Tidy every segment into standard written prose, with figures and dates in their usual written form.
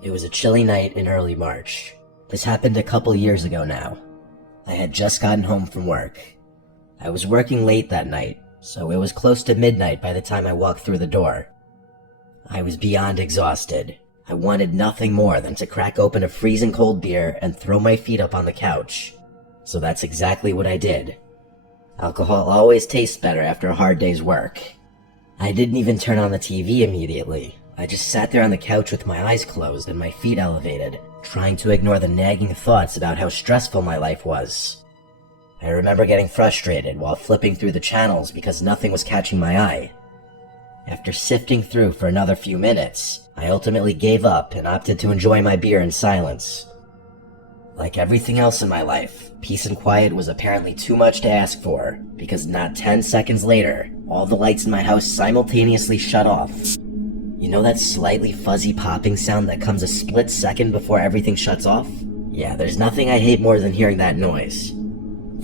It was a chilly night in early March. This happened a couple years ago now. I had just gotten home from work. I was working late that night, so it was close to midnight by the time I walked through the door. I was beyond exhausted. I wanted nothing more than to crack open a freezing cold beer and throw my feet up on the couch. So that's exactly what I did. Alcohol always tastes better after a hard day's work. I didn't even turn on the TV immediately. I just sat there on the couch with my eyes closed and my feet elevated, trying to ignore the nagging thoughts about how stressful my life was. I remember getting frustrated while flipping through the channels because nothing was catching my eye. After sifting through for another few minutes, I ultimately gave up and opted to enjoy my beer in silence. Like everything else in my life, peace and quiet was apparently too much to ask for, because not 10 seconds later, all the lights in my house simultaneously shut off. You know that slightly fuzzy popping sound that comes a split second before everything shuts off? Yeah, there's nothing I hate more than hearing that noise.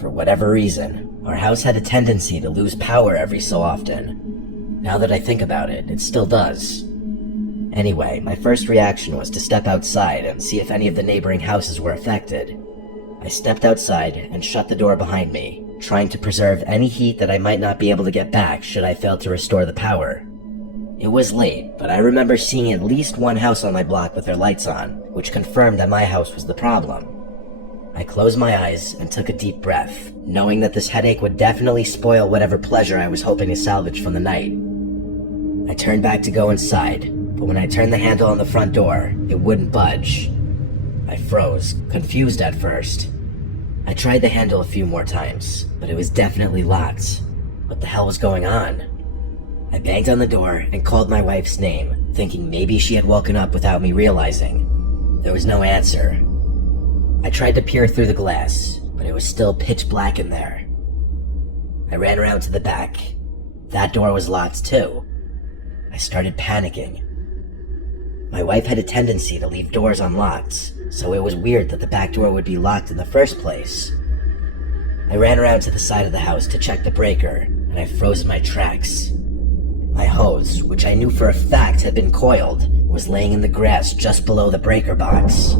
For whatever reason, our house had a tendency to lose power every so often. Now that I think about it, it still does. Anyway, my first reaction was to step outside and see if any of the neighboring houses were affected. I stepped outside and shut the door behind me, trying to preserve any heat that I might not be able to get back should I fail to restore the power. It was late, but I remember seeing at least one house on my block with their lights on, which confirmed that my house was the problem. I closed my eyes and took a deep breath, knowing that this headache would definitely spoil whatever pleasure I was hoping to salvage from the night. I turned back to go inside, but when I turned the handle on the front door, it wouldn't budge. I froze, confused at first. I tried the handle a few more times, but it was definitely locked. What the hell was going on? I banged on the door and called my wife's name, thinking maybe she had woken up without me realizing. There was no answer. I tried to peer through the glass, but it was still pitch black in there. I ran around to the back. That door was locked too. I started panicking. My wife had a tendency to leave doors unlocked, so it was weird that the back door would be locked in the first place. I ran around to the side of the house to check the breaker, and I froze in my tracks. My hose, which I knew for a fact had been coiled, was laying in the grass just below the breaker box.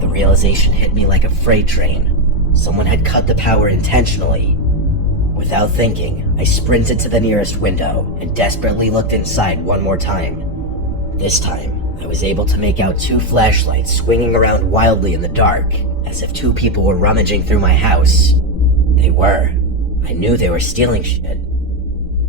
The realization hit me like a freight train. Someone had cut the power intentionally. Without thinking, I sprinted to the nearest window and desperately looked inside one more time. This time, I was able to make out two flashlights swinging around wildly in the dark, as if two people were rummaging through my house. They were. I knew they were stealing shit.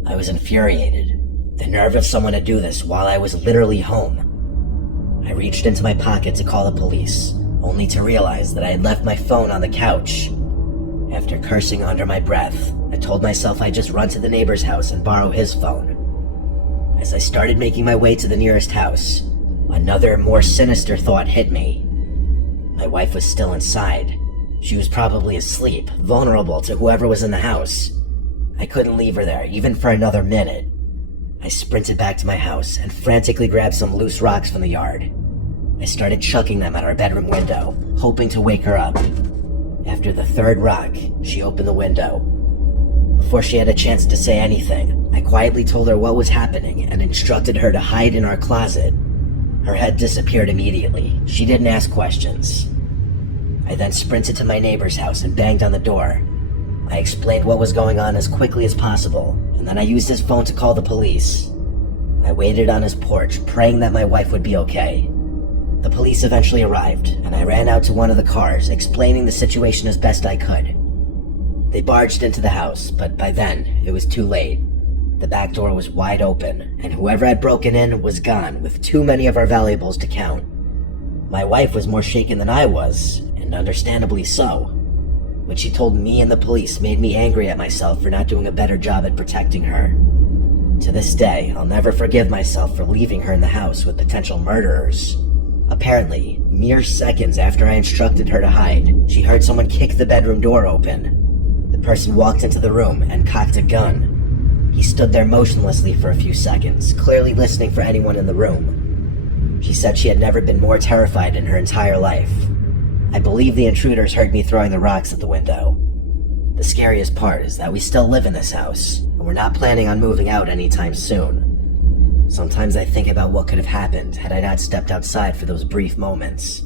I was infuriated. The nerve of someone to do this while I was literally home. I reached into my pocket to call the police, only to realize that I had left my phone on the couch. After cursing under my breath, I told myself I'd just run to the neighbor's house and borrow his phone. As I started making my way to the nearest house, another, more sinister thought hit me. My wife was still inside. She was probably asleep, vulnerable to whoever was in the house. I couldn't leave her there, even for another minute. I sprinted back to my house and frantically grabbed some loose rocks from the yard. I started chucking them at our bedroom window, hoping to wake her up. After the third rock, she opened the window. Before she had a chance to say anything, I quietly told her what was happening and instructed her to hide in our closet. Her head disappeared immediately. She didn't ask questions. I then sprinted to my neighbor's house and banged on the door. I explained what was going on as quickly as possible, and then I used his phone to call the police. I waited on his porch, praying that my wife would be okay. The police eventually arrived, and I ran out to one of the cars, explaining the situation as best I could. They barged into the house, but by then, it was too late. The back door was wide open, and whoever had broken in was gone, with too many of our valuables to count. My wife was more shaken than I was, and understandably so. What she told me and the police made me angry at myself for not doing a better job at protecting her. To this day, I'll never forgive myself for leaving her in the house with potential murderers. Apparently, mere seconds after I instructed her to hide, she heard someone kick the bedroom door open. The person walked into the room and cocked a gun. He stood there motionlessly for a few seconds, clearly listening for anyone in the room. She said she had never been more terrified in her entire life. I believe the intruders heard me throwing the rocks at the window. The scariest part is that we still live in this house, and we're not planning on moving out anytime soon. Sometimes I think about what could have happened had I not stepped outside for those brief moments.